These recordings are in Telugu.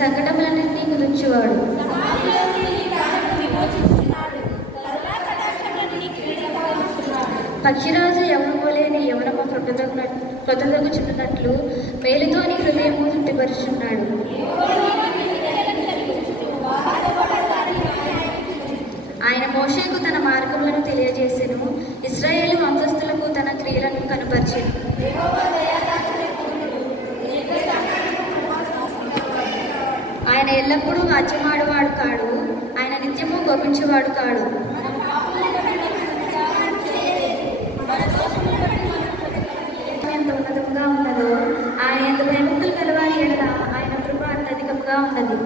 సంకటములన్నింటినీ కుదుర్చువాడు. పక్షిరాజు యవనములేని యవనము ప్రొద్దగుచున్నట్లు మేలుతో నీ హృదయము తృప్తిపరుచున్నాడు. ఆయన మోషేకు తన మార్గములను తెలియజేసెను, ఇశ్రాయేలు వంశస్థులకు తన క్రియలను కనుపరిచెను. ఆయన ఎల్లప్పుడూ వాచ్యమాడువాడు కాడు, ఆయన నిత్యము కోపించేవాడు కాడు. ఎంత ఉన్నతంగా ఉన్నదో ఆయన ఎంత భయభక్తులు కలవారి ఎడల ఆయన కృప అంత అధికంగా ఉన్నది.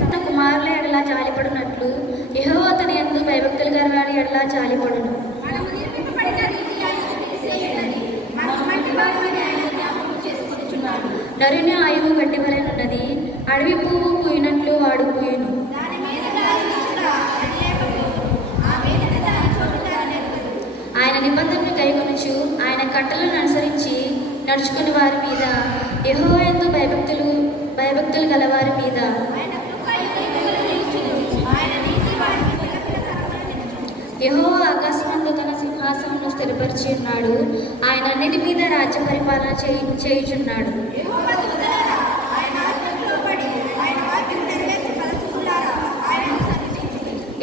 తన కుమారుల ఎడలా జాలిపడినట్లు యెహోవా తన యందు భయభక్తులు కలవారి ఎడలా జాలిపడును. నరుని ఆయువు గడ్డి వలె ఉన్నది, అడవి పువ్వు పూయినట్లు వాడు పూయును. ఆయన నిబంధనను కైకొనుచు ఆయన కట్టలను అనుసరించి నడుచుకుని వారి మీద, యెహోవా యందు భయభక్తులు గలవారి మీద యెహోవా ఆకాశమందు తన సింహాసనమును స్థిరపరిచి ఉన్నాడు, ఆయన అన్నిటి మీద రాజ్య పరిపాలన చేయుచున్నాడు.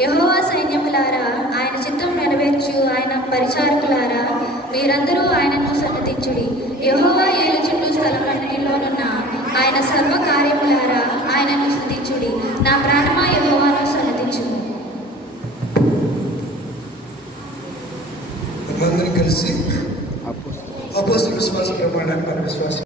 యెహోవా సైన్యములారా, ఆయన చిత్తం నెరవేర్చు ఆయన పరిచారకులారా, మీరందరూ ఆయనను సన్నతించుడి. యెహోవా ఏలుచుండు స్థలమన్నిటిలోనున్న ఆయన సర్వ కార్యములారా, ఆయనను స్తుతించుడి. నా ప్రాణమా యెహోవాను సన్నతించుము. కలిసి అపోస్తలుల విశ్వాస ప్రమాణాన్ని మన విశ్వాసం